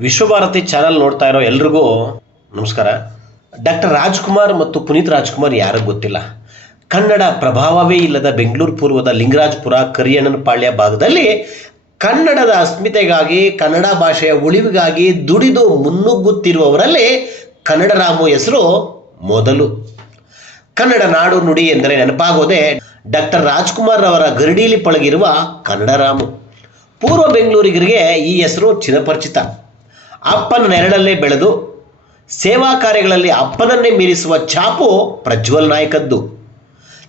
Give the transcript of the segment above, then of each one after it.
Vishwabharati channel ನೋಡ್ತಾ ಇರೋ ಎಲ್ರಿಗೂ ನಮಸ್ಕಾರ. ಡಾಕ್ಟರ್ ರಾಜ್ಕುಮಾರ್ ಮತ್ತು ಪುನೀತ್ ರಾಜ್ಕುಮಾರ್ ಯಾರಿಗೂ ಗೊತ್ತಿಲ್ಲ. ಕನ್ನಡ ಪ್ರಭಾವವೇ ಇಲ್ಲದ ಬೆಂಗಳೂರು ಪೂರ್ವದ ಲಿಂಗರಾಜಪುರ ಕರಿಯಣ್ಣನ ಪಾಳ್ಯ ಭಾಗದಲ್ಲಿ ಕನ್ನಡದ ಅಸ್ಮಿತೆಗಾಗಿ, ಕನ್ನಡ ಭಾಷೆಯ ಉಳಿವಿಗಾಗಿ ದುಡಿದು ಮುನ್ನುಗ್ಗುತ್ತಿರುವವರಲ್ಲಿ ಕನ್ನಡ ರಾಮು ಹೆಸರು ಮೊದಲು. ಕನ್ನಡ ನಾಡು ನುಡಿ ಎಂದರೆ ನೆನಪಾಗೋದೇ ಡಾಕ್ಟರ್ ರಾಜ್ಕುಮಾರ್ ಅವರ ಗರಡಿಯಲ್ಲಿ ಪಳಗಿರುವ ಕನ್ನಡ ರಾಮು. ಪೂರ್ವ ಬೆಂಗಳೂರಿಗರಿಗೆ ಈ ಹೆಸರು ಚಿರಪರಿಚಿತ. ಅಪ್ಪನ ನೆರಳಲ್ಲೇ ಬೆಳೆದು ಸೇವಾ ಕಾರ್ಯಗಳಲ್ಲಿ ಅಪ್ಪನನ್ನೇ ಮೀರಿಸುವ ಛಾಪು ಪ್ರಜ್ವಲ್ ನಾಯಕದ್ದು.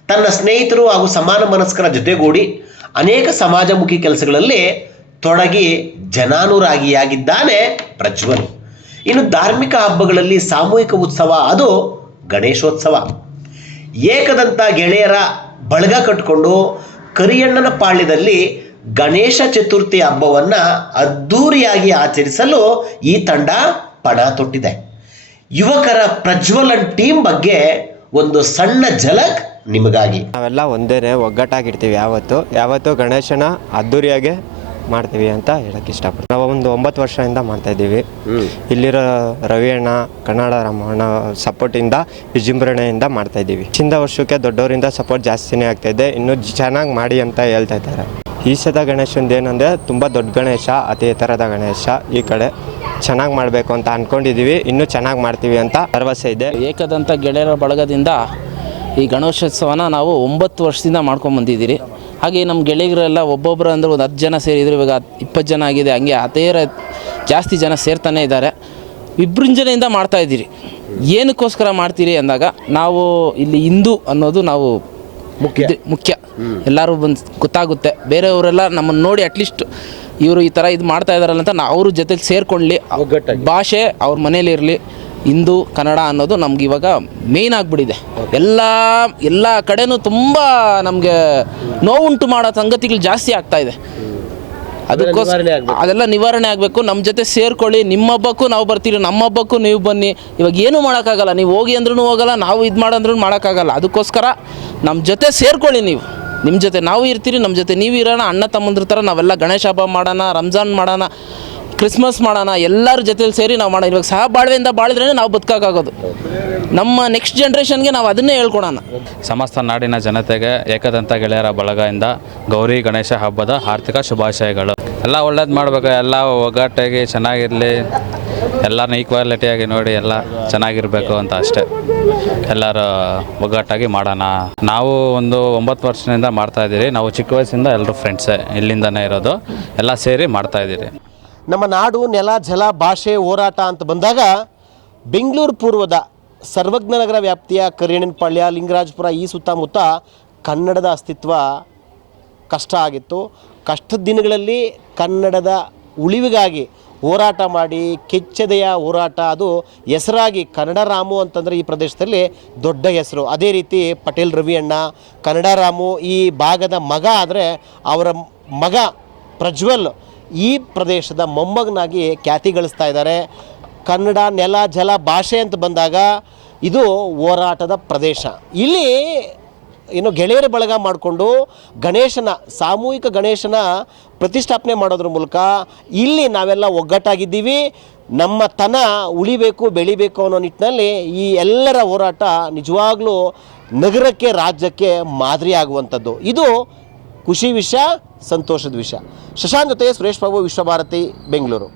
ತನ್ನ ಸ್ನೇಹಿತರು ಹಾಗೂ ಸಮಾನ ಮನಸ್ಕರ ಜೊತೆಗೂಡಿ ಅನೇಕ ಸಮಾಜಮುಖಿ ಕೆಲಸಗಳಲ್ಲಿ ತೊಡಗಿ ಜನಾನುರಾಗಿಯಾಗಿದ್ದಾನೆ ಪ್ರಜ್ವಲ್. ಇನ್ನು ಧಾರ್ಮಿಕ ಹಬ್ಬಗಳಲ್ಲಿ ಸಾಮೂಹಿಕ ಉತ್ಸವ ಅದು ಗಣೇಶೋತ್ಸವ. ಏಕದಂತ ಗೆಳೆಯರ ಬಳಗ ಕಟ್ಟಿಕೊಂಡು ಕರಿಯಣ್ಣನ ಪಾಳ್ಯದಲ್ಲಿ ಗಣೇಶ ಚತುರ್ಥಿ ಹಬ್ಬವನ್ನು ಅದ್ಧೂರಿಯಾಗಿ ಆಚರಿಸಲು ಈ ತಂಡ ಪಣ ತೊಟ್ಟಿದೆ. ಯುವಕರ ಪ್ರಜ್ವಲನ್ ಟೀಮ್ ಬಗ್ಗೆ ಒಂದು ಸಣ್ಣ ಝಲಕ್ ನಿಮಗಾಗಿ. ನಾವೆಲ್ಲ ಒಂದೇನೆ ಒಗ್ಗಟ್ಟಾಗಿರ್ತೀವಿ ಯಾವತ್ತು. ಯಾವತ್ತು ಗಣೇಶನ ಅದ್ದೂರಿಯಾಗೆ ಮಾಡ್ತೀವಿ ಅಂತ ಹೇಳಕ್ಕೆ ಇಷ್ಟಪಡ್ತೀವಿ ನಾವು ಒಂದು ಒಂಬತ್ತು ವರ್ಷದಿಂದ ಮಾಡ್ತಾ ಇದ್ದೀವಿ. ಇಲ್ಲಿರೋ ರವಿ ಅಣ್ಣ ಕನ್ನಡ ರಾಮಣ್ಣ ಸಪೋರ್ಟಿಂದ ವಿಜೃಂಭಣೆಯಿಂದ ಮಾಡ್ತಾ ಇದ್ದೀವಿ. ಚಿಂದ ವರ್ಷಕ್ಕೆ ದೊಡ್ಡವರಿಂದ ಸಪೋರ್ಟ್ ಜಾಸ್ತಿನೇ ಆಗ್ತಾ ಇದೆ. ಇನ್ನೂ ಚೆನ್ನಾಗಿ ಮಾಡಿ ಅಂತ ಹೇಳ್ತಾ ಇದ್ದಾರೆ. ಈ ಸದ ಗಣೇಶಂದು ಏನಂದರೆ ತುಂಬ ದೊಡ್ಡ ಗಣೇಶ ಅದೇ ಥರದ ಗಣೇಶ ಈ ಕಡೆ ಚೆನ್ನಾಗಿ ಮಾಡಬೇಕು ಅಂತ ಅಂದ್ಕೊಂಡಿದ್ದೀವಿ ಇನ್ನೂ ಚೆನ್ನಾಗಿ ಮಾಡ್ತೀವಿ ಅಂತ ಭರವಸೆ ಇದೆ. ಏಕದಂತ ಗೆಳೆಯರ ಬಳಗದಿಂದ ಈ ಗಣೇಶೋತ್ಸವನ ನಾವು ಒಂಬತ್ತು ವರ್ಷದಿಂದ ಮಾಡ್ಕೊಂಬಂದಿದ್ದೀರಿ ಹಾಗೆ ನಮ್ಮ ಗೆಳೆಯರೆಲ್ಲ ಒಬ್ಬೊಬ್ಬರು ಅಂದರೆ ಒಂದು ಹತ್ತು ಜನ ಸೇರಿದ್ರು, ಇವಾಗ ಇಪ್ಪತ್ತು ಜನ ಆಗಿದೆ. ಹಂಗೆ ಅದೇ ಜಾಸ್ತಿ ಜನ ಸೇರ್ತಾನೆ ಇದ್ದಾರೆ. ವಿಭೃಂಜನೆಯಿಂದ ಮಾಡ್ತಾ ಇದ್ದೀರಿ. ಏನಕ್ಕೋಸ್ಕರ ಮಾಡ್ತೀರಿ ಅಂದಾಗ ನಾವು ಇಲ್ಲಿ ಹಿಂದೂ ಅನ್ನೋದು ನಾವು ಮುಖ್ಯ. ಮುಖ್ಯ. ಎಲ್ಲರೂ ಬಂದು ಗೊತ್ತಾಗುತ್ತೆ. ಬೇರೆಯವರೆಲ್ಲ ನಮ್ಮನ್ನು ನೋಡಿ ಅಟ್ಲೀಸ್ಟ್ ಇವರು ಈ ಥರ ಇದು ಮಾಡ್ತಾ ಇದಾರಲ್ಲ ಅಂತ ನಾವು ಅವ್ರ ಜೊತೆಲಿ ಸೇರ್ಕೊಳ್ಳಿ. ಭಾಷೆ ಅವ್ರ ಮನೇಲಿ ಇರಲಿ. ಹಿಂದೂ ಕನ್ನಡ ಅನ್ನೋದು ನಮ್ಗೆ ಇವಾಗ ಮೇಯ್ನ್ ಆಗಿಬಿಟ್ಟಿದೆ. ಎಲ್ಲ ಎಲ್ಲ ಕಡೆನೂ ತುಂಬ ನಮಗೆ ನೋವುಂಟು ಮಾಡೋ ಸಂಗತಿಗಳು ಜಾಸ್ತಿ ಆಗ್ತಾ ಇದೆ. ಅದಕ್ಕೋಸ್ಕರ ಅದೆಲ್ಲ ನಿವಾರಣೆ ಆಗಬೇಕು. ನಮ್ಮ ಜೊತೆ ಸೇರ್ಕೊಳ್ಳಿ. ನಿಮ್ಮ ಹಬ್ಬಕ್ಕೂ ನಾವು ಬರ್ತೀವಿ. ನಮ್ಮ ಹಬ್ಬಕ್ಕೂ ನೀವು ಬನ್ನಿ. ಇವಾಗ ಏನೂ ಮಾಡೋಕ್ಕಾಗಲ್ಲ. ನೀವು ಹೋಗಿ ಅಂದ್ರೂ ಹೋಗಲ್ಲ. ನಾವು ಇದು ಮಾಡಂದ್ರೂ ಮಾಡೋಕ್ಕಾಗಲ್ಲ. ಅದಕ್ಕೋಸ್ಕರ ನಮ್ಮ ಜೊತೆ ಸೇರ್ಕೊಳ್ಳಿ ನೀವು. ನಿಮ್ಮ ಜೊತೆ ನಾವು ಇರ್ತೀರಿ ನಮ್ಮ ಜೊತೆ ನೀವು ಇರೋಣ. ಅಣ್ಣ ತಮ್ಮಂದ್ರ ಥರ ನಾವೆಲ್ಲ ಗಣೇಶ ಹಬ್ಬ ಮಾಡೋಣ ರಂಜಾನ್ ಮಾಡೋಣ ಕ್ರಿಸ್ಮಸ್ ಮಾಡೋಣ ಎಲ್ಲರ ಜೊತೆಲಿ ಸೇರಿ ನಾವು ಮಾಡೋಣ. ಇವಾಗ ಸಹ ಬಾಳ್ವೆಯಿಂದ ಬಾಳಿದ್ರೇ ನಾವು ಬದುಕೋಕ್ಕಾಗೋದು ನಮ್ಮ ನೆಕ್ಸ್ಟ್ ಜನ್ರೇಷನ್ಗೆ ನಾವು ಅದನ್ನೇ ಹೇಳ್ಕೊಡೋಣ. ಸಮಸ್ತ ನಾಡಿನ ಜನತೆಗೆ ಏಕದಂತ ಗೆಳೆಯರ ಬಳಗದಿಂದ ಗೌರಿ ಗಣೇಶ ಹಬ್ಬದ ಆರ್ಥಿಕ ಶುಭಾಶಯಗಳು. ಎಲ್ಲ ಒಳ್ಳೇದು ಮಾಡಬೇಕು. ಎಲ್ಲ ಒಗ್ಗಟ್ಟಾಗಿ ಚೆನ್ನಾಗಿರಲಿ. ಎಲ್ಲರನ್ನ ಈಕ್ವಾಲಿಟಿಯಾಗಿ ನೋಡಿ ಎಲ್ಲ ಚೆನ್ನಾಗಿರಬೇಕು ಅಂತ ಅಷ್ಟೇ. ಎಲ್ಲರೂ ಒಗ್ಗಟ್ಟಾಗಿ ಮಾಡೋಣ. ನಾವು ಒಂದು ಒಂಬತ್ತು ವರ್ಷದಿಂದ ಮಾಡ್ತಾ ಇದ್ದೀರಿ. ನಾವು ಚಿಕ್ಕ ವಯಸ್ಸಿಂದ ಎಲ್ಲರೂ ಫ್ರೆಂಡ್ಸೇ ಇಲ್ಲಿಂದನೇ ಇರೋದು. ಎಲ್ಲ ಸೇರಿ ಮಾಡ್ತಾ ಇದ್ದೀರಿ. ನಮ್ಮ ನಾಡು, ನೆಲ, ಜಲ, ಭಾಷೆ, ಹೋರಾಟ ಅಂತ ಬಂದಾಗ ಬೆಂಗಳೂರು ಪೂರ್ವದ ಸರ್ವಜ್ಞನಗರ ವ್ಯಾಪ್ತಿಯ ಕರಿಯಣ್ಣನಪಾಳ್ಯ ಲಿಂಗರಾಜಪುರ ಈ ಸುತ್ತಮುತ್ತ ಕನ್ನಡದ ಅಸ್ತಿತ್ವ ಕಷ್ಟ ಆಗಿತ್ತು. ಕಷ್ಟದ ದಿನಗಳಲ್ಲಿ ಕನ್ನಡದ ಉಳಿವಿಗಾಗಿ ಹೋರಾಟ ಮಾಡಿ, ಕೆಚ್ಚದೆಯ ಹೋರಾಟ, ಅದು ಹೆಸರಾಗಿ ಕನ್ನಡ ರಾಮು ಅಂತಂದರೆ ಈ ಪ್ರದೇಶದಲ್ಲಿ ದೊಡ್ಡ ಹೆಸರು. ಅದೇ ರೀತಿ ಪಟೇಲ್ ರವಿ ಅಣ್ಣ ಕನ್ನಡ ರಾಮು ಈ ಭಾಗದ ಮಗ ಆದರೆ ಅವರ ಮಗ ಪ್ರಜ್ವಲ್ ಈ ಪ್ರದೇಶದ ಮೊಮ್ಮಗನಾಗಿ ಖ್ಯಾತಿ ಗಳಿಸ್ತಾ ಇದ್ದಾರೆ. ಕನ್ನಡ ನೆಲ, ಜಲ, ಭಾಷೆ ಅಂತ ಬಂದಾಗ ಇದು ಹೋರಾಟದ ಪ್ರದೇಶ. ಇಲ್ಲಿ ಏನು ಗೆಳೆಯರ ಬಳಗ ಮಾಡಿಕೊಂಡು ಗಣೇಶನ, ಸಾಮೂಹಿಕ ಗಣೇಶನ ಪ್ರತಿಷ್ಠಾಪನೆ ಮಾಡೋದ್ರ ಮೂಲಕ ಇಲ್ಲಿ ನಾವೆಲ್ಲ ಒಗ್ಗಟ್ಟಾಗಿದ್ದೀವಿ. ನಮ್ಮ ತನ ಉಳಿಬೇಕು, ಬೆಳಿಬೇಕು ಅನ್ನೋ ನಿಟ್ಟಿನಲ್ಲಿ ಈ ಎಲ್ಲರ ಹೋರಾಟ ನಿಜವಾಗ್ಲೂ ನಗರಕ್ಕೆ, ರಾಜ್ಯಕ್ಕೆ ಮಾದರಿ ಆಗುವಂಥದ್ದು. ಇದು ಖುಷಿ ವಿಷಯ, ಸಂತೋಷದ ವಿಷಯ. ಶಶಾಂಕ್ ಜೊತೆ ಸುರೇಶ್ ಬಾಬು ವಿಶ್ವಭಾರತಿ, ಬೆಂಗಳೂರು.